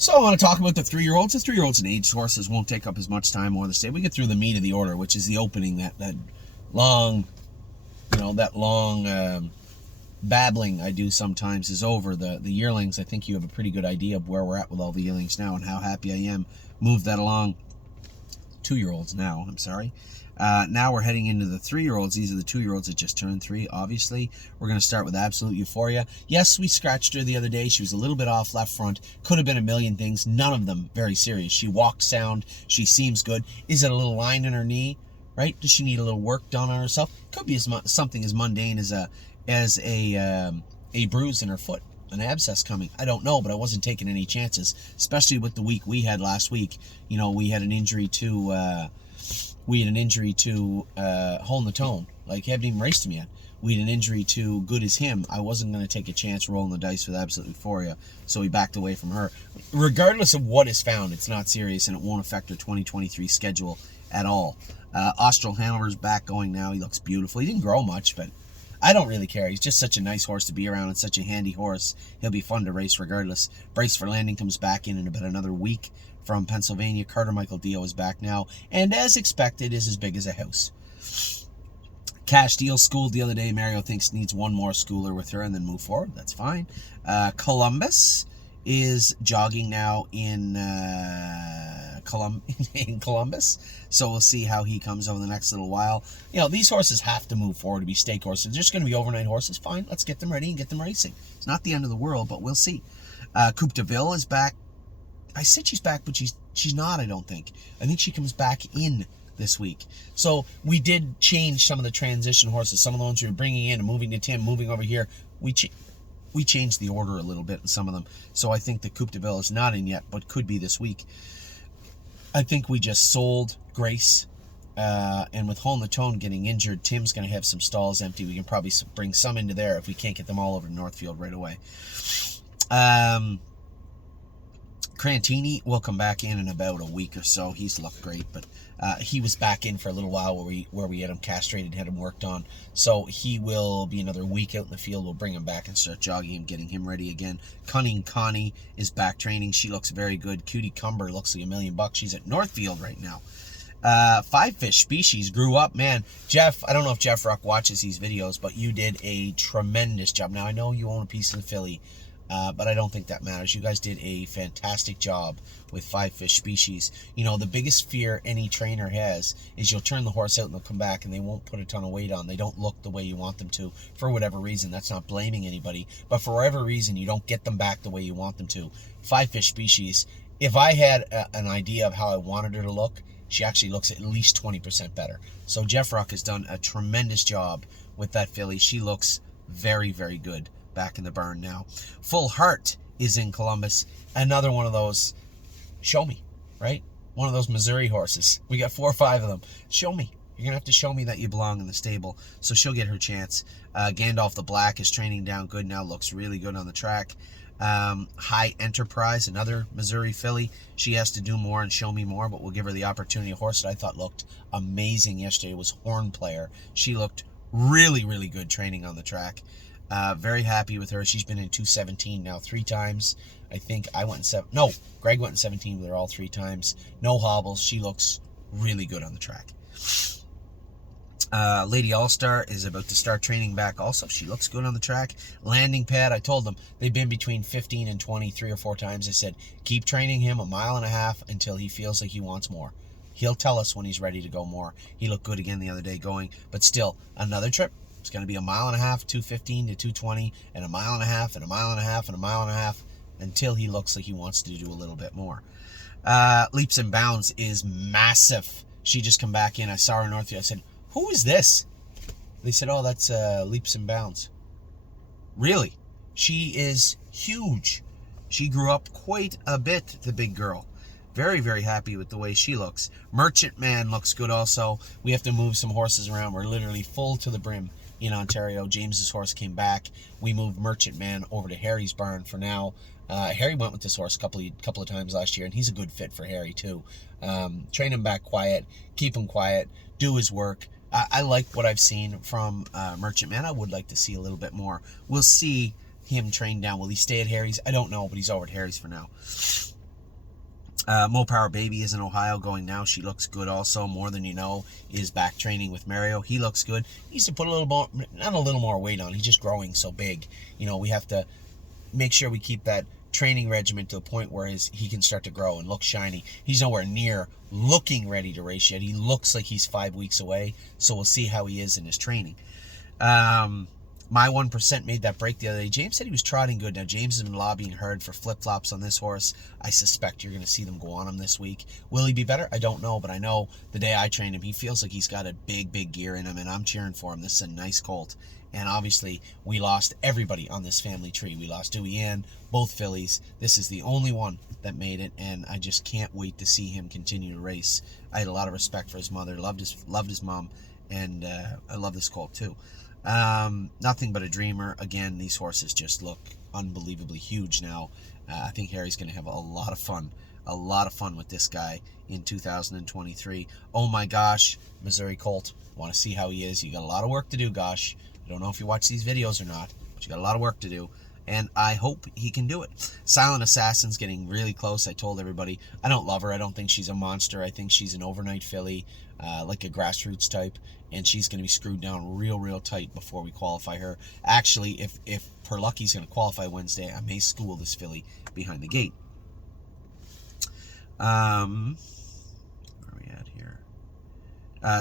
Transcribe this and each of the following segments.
So I want to talk about the 3-year-olds. The 3-year-olds and age horses won't take up as much time or the state. We get through the meat of the order, which is the opening, that long, that long babbling I do sometimes is over. The yearlings, I think you have a pretty good idea of where we're at with all the yearlings now and how happy I am. Move that along. 2-year-olds now, I'm sorry. Now we're heading into the 3-year-olds. These are the 2-year-olds that just turned 3, obviously. We're going to start with Absolute Euphoria. Yes, we scratched her the other day. She was a little bit off left front. Could have been a million things. None of them very serious. She walks sound. She seems good. Is it a little line in her knee? Right? Does she need a little work done on herself? Could be something as mundane as a bruise in her foot. An abscess coming. I don't know, but I wasn't taking any chances, especially with the week we had last week. We had an injury to Hole in the Tone. Like, haven't even raced him yet. We had an injury to Good as Him. I wasn't going to take a chance rolling the dice with Absolute Euphoria, so we backed away from her. Regardless of what is found, it's not serious, and it won't affect her 2023 schedule at all. Austral Hanover's back going now. He looks beautiful. He didn't grow much, but I don't really care. He's just such a nice horse to be around and such a handy horse. He'll be fun to race regardless. Brace for Landing comes back in about another week from Pennsylvania. Carter Michael Dio is back now, and as expected, is as big as a house. Cash Deal schooled the other day. Mario thinks needs one more schooler with her and then move forward. That's fine. Columbus is jogging now in Columbus, so we'll see how he comes over the next little while. These horses have to move forward to be stake horses. They're just going to be overnight horses. Fine, let's get them ready and get them racing. It's not the end of the world, but we'll see. Coupe de Ville is back. I said she's back, but she's not, I don't think. I think she comes back in this week. So we did change some of the transition horses. Some of the ones we were bringing in and moving to Tim, moving over here. We changed the order a little bit in some of them. So I think the Coupe de Ville is not in yet, but could be this week. I think we just sold Grace. And with Hole in the Tone getting injured, Tim's going to have some stalls empty. We can probably bring some into there if we can't get them all over to Northfield right away. Crantini will come back in about a week or so. He's looked great, but he was back in for a little while where we had him castrated, had him worked on. So he will be another week out in the field. We'll bring him back and start jogging him, getting him ready again. Cunning Connie is back training. She looks very good. Cutie Cumber looks like $1 million. She's at Northfield right now. Five Fish Species grew up, man. Jeff, I don't know if Jeff Ruck watches these videos, but you did a tremendous job. Now, I know you own a piece of the filly, but I don't think that matters. You guys did a fantastic job with Five Fish Species. The biggest fear any trainer has is you'll turn the horse out and they'll come back and they won't put a ton of weight on. They don't look the way you want them to for whatever reason. That's not blaming anybody, but for whatever reason, you don't get them back the way you want them to. Five Fish Species, if I had an idea of how I wanted her to look, she actually looks at least 20% better. So Jeff Ruck has done a tremendous job with that filly. She looks very, very good back in the barn now. Full Heart is in Columbus. Another one of those, show me, right? One of those Missouri horses. We got 4 or 5 of them. Show me. You're going to have to show me that you belong in the stable. So she'll get her chance. Gandalf the Black is training down good now. Looks really good on the track. High Enterprise, another Missouri filly. She has to do more and show me more, but we'll give her the opportunity. A horse that I thought looked amazing yesterday was Horn Player. She looked really, really good training on the track. Very happy with her. She's been in 217 now 3 times. I think I went in 7. No, Greg went in 17 with her all 3 times. No hobbles. She looks really good on the track. Lady All-Star is about to start training back also. She looks good on the track. Landing Pad, I told them they've been between 15 and 20 3 or 4 times. I said, keep training him 1.5 miles until he feels like he wants more. He'll tell us when he's ready to go more. He looked good again the other day going, but still, another trip. It's going to be 1.5 miles, 215 to 220, and 1.5 miles, and 1.5 miles, and 1.5 miles, until he looks like he wants to do a little bit more. Leaps and Bounds is massive. She just come back in. I saw her in Northfield. I said, who is this? They said, oh, that's Leaps and Bounds. Really? She is huge. She grew up quite a bit, the big girl. Very, very happy with the way she looks. Merchant Man looks good also. We have to move some horses around. We're literally full to the brim in Ontario. James's horse came back. We moved Merchant Man over to Harry's barn for now. Harry went with this horse a couple of times last year, and he's a good fit for Harry too. Train him back quiet, keep him quiet, do his work. I like what I've seen from Merchant Man. I would like to see a little bit more. We'll see him trained down. Will he stay at Harry's? I don't know, but he's over at Harry's for now. Mo Power Baby is in Ohio going now. She looks good also. More Than You Know is back training with Mario. He looks good. He needs to put a little more, not a little more weight on. He's just growing so big. We have to make sure we keep that training regimen to the point where he can start to grow and look shiny. He's nowhere near looking ready to race yet. He looks like he's 5 weeks away, so we'll see how he is in his training. My 1% made that break the other day. James said he was trotting good. Now, James has been lobbying hard for flip-flops on this horse. I suspect you're going to see them go on him this week. Will he be better? I don't know, but I know the day I trained him, he feels like he's got a big, big gear in him, and I'm cheering for him. This is a nice colt. And obviously, we lost everybody on this family tree. We lost Dewey Ann, both fillies. This is the only one that made it, and I just can't wait to see him continue to race. I had a lot of respect for his mother, loved his mom, and I love this colt too. Nothing But a Dreamer. Again, these horses just look unbelievably huge now. I think Harry's going to have a lot of fun with this guy in 2023. Oh my gosh, Missouri Colt. Want to see how he is. You got a lot of work to do, gosh. I don't know if you watch these videos or not, but you got a lot of work to do, and I hope he can do it. Silent Assassin's getting really close. I told everybody, I don't love her. I don't think she's a monster. I think she's an overnight filly, like a grassroots type, and she's going to be screwed down real tight before we qualify her. Actually, if Perlucky's going to qualify Wednesday, I may school this filly behind the gate. Where are we at here?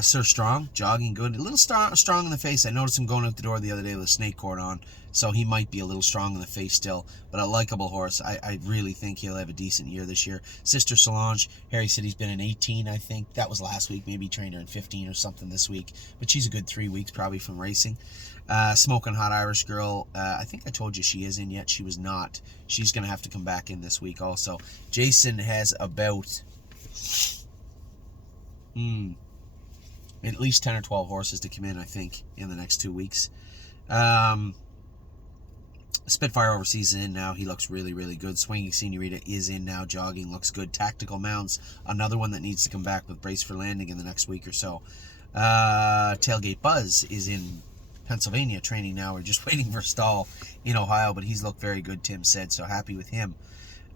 Sir Strong, jogging good. A little strong in the face. I noticed him going out the door the other day with a snake cord on, so he might be a little strong in the face still, but a likable horse. I really think he'll have a decent year this year. Sister Solange, Harry said he's been in 18, I think. That was last week. Maybe he trained her in 15 or something this week, but she's a good 3 weeks probably from racing. Smoking Hot Irish Girl, I think I told you she is in yet. She was not. She's going to have to come back in this week also. Jason has about at least 10 or 12 horses to come in, I think, in the next 2 weeks. Spitfire Overseas is in now. He looks really good. Swinging Senorita is in now. Jogging looks good. Tactical Mounts, another one that needs to come back with Brace for Landing in the next week or so. Tailgate Buzz is in Pennsylvania training now. We're just waiting for a stall in Ohio, but he's looked very good, Tim said, so happy with him.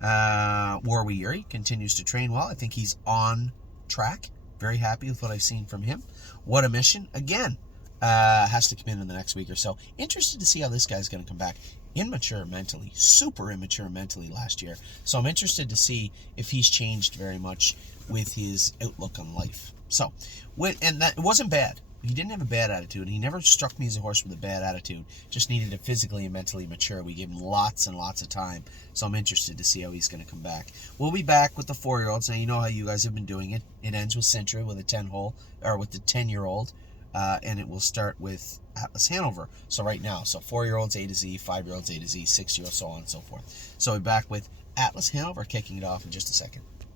Warwi Yuri continues to train well. I think he's on track. Very happy with what I've seen from him. What a Mission, again, has to come in the next week or so. Interested to see how this guy's going to come back. Immature mentally, super immature mentally last year. So I'm interested to see if he's changed very much with his outlook on life. So, and that it wasn't bad. He didn't have a bad attitude. He never struck me as a horse with a bad attitude. Just needed to physically and mentally mature. We gave him lots and lots of time. So I'm interested to see how he's going to come back. We'll be back with the 4-year-olds. Now, you know how you guys have been doing it. It ends with Sintra with a 10-hole, or with the 10-year-old. And it will start with Atlas Hanover. So right now, 4-year-olds A to Z, 5-year-olds A to Z, 6-year-olds, so on and so forth. So we'll be back with Atlas Hanover kicking it off in just a second.